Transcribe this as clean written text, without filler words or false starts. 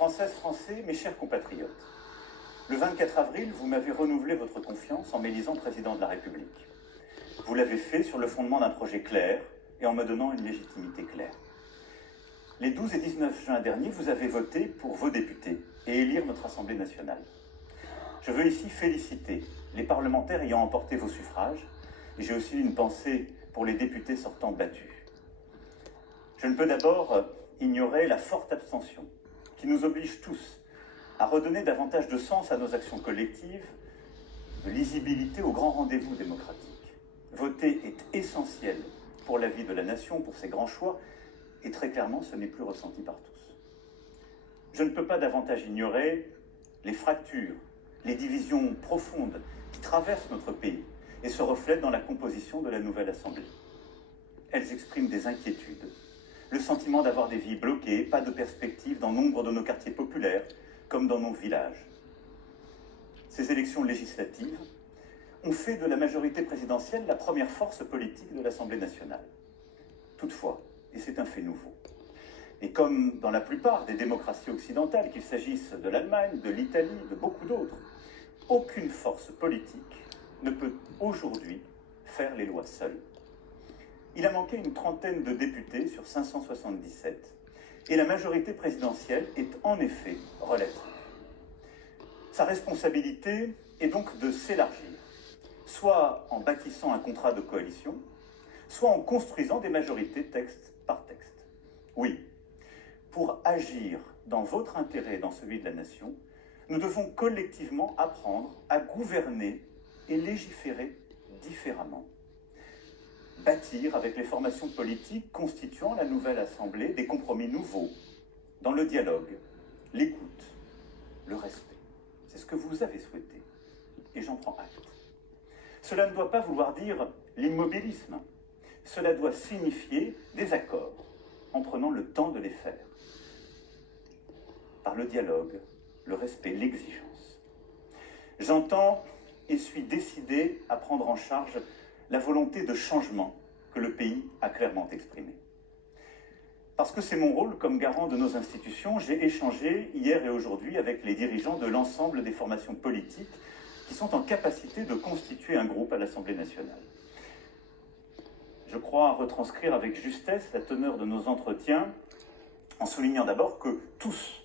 Françaises, Français, mes chers compatriotes, le 24 avril, vous m'avez renouvelé votre confiance en m'élisant président de la République. Vous l'avez fait sur le fondement d'un projet clair et en me donnant une légitimité claire. Les 12 et 19 juin derniers, vous avez voté pour vos députés et élire notre Assemblée nationale. Je veux ici féliciter les parlementaires ayant emporté vos suffrages, et j'ai aussi une pensée pour les députés sortants battus. Je ne peux d'abord ignorer la forte abstention qui nous oblige tous à redonner davantage de sens à nos actions collectives, de lisibilité aux grands rendez-vous démocratiques. Voter est essentiel pour la vie de la nation, pour ses grands choix, et très clairement, ce n'est plus ressenti par tous. Je ne peux pas davantage ignorer les fractures, les divisions profondes qui traversent notre pays et se reflètent dans la composition de la nouvelle Assemblée. Elles expriment des inquiétudes, le sentiment d'avoir des vies bloquées, pas de perspective dans nombre de nos quartiers populaires, comme dans nos villages. Ces élections législatives ont fait de la majorité présidentielle la première force politique de l'Assemblée nationale. Toutefois, et c'est un fait nouveau, et comme dans la plupart des démocraties occidentales, qu'il s'agisse de l'Allemagne, de l'Italie, de beaucoup d'autres, aucune force politique ne peut aujourd'hui faire les lois seule. Il a manqué une trentaine de députés sur 577, et la majorité présidentielle est en effet relative. Sa responsabilité est donc de s'élargir, soit en bâtissant un contrat de coalition, soit en construisant des majorités texte par texte. Oui, pour agir dans votre intérêt et dans celui de la nation, nous devons collectivement apprendre à gouverner et légiférer différemment. Bâtir avec les formations politiques constituant la nouvelle Assemblée des compromis nouveaux dans le dialogue, l'écoute, le respect. C'est ce que vous avez souhaité et j'en prends acte. Cela ne doit pas vouloir dire l'immobilisme. Cela doit signifier des accords en prenant le temps de les faire. Par le dialogue, le respect, l'exigence. J'entends et suis décidé à prendre en charge la volonté de changement que le pays a clairement exprimée. Parce que c'est mon rôle comme garant de nos institutions, j'ai échangé hier et aujourd'hui avec les dirigeants de l'ensemble des formations politiques qui sont en capacité de constituer un groupe à l'Assemblée nationale. Je crois retranscrire avec justesse la teneur de nos entretiens en soulignant d'abord que tous